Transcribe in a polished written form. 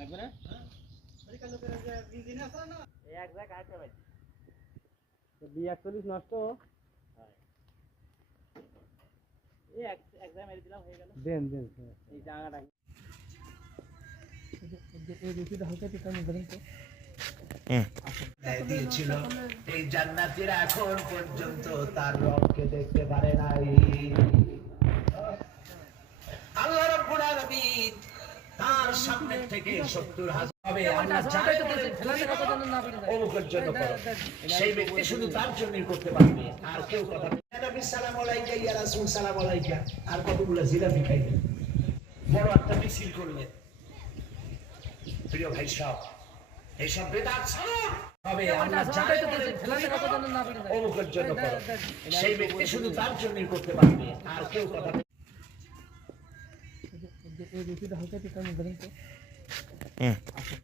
লাগবে না এক জায়গা কাটতে ভাই তো 42 নষ্ট এই এক জায়গা মেরে দিলাম হয়ে গেল দেন এই জায়গাটা এই বেশিটা হালকা একটু টান ধরেন তো দিয়েছিল এই জান্নাতীরা এখন পর্যন্ত তার রবকে দেখতে পারে নাই। আল্লাহ রাব্বুল আলামিন তার সামনে থেকে 70,000 হবে আমরা যাই অমুকের জন্য করো, সেই ব্যক্তি শুধু তার জন্যই করতে পারবে আর কেউ কথা নবী সালাম আলাইকা ইয়া রাসূল সালাম আলাইকা আর কতগুলো জিলাপি খাইলেন, বড় একটা মিছিল করলেন। প্রিয় ভাই সব এইসব বেদাত ছাড়ুন, হবে আমরা যাই অমুকের জন্য করো, সেই ব্যক্তি শুধু তার জন্যই করতে পারবে আর কেউ কথা এই বেশিটা হালকা একটু টান ধরেন তো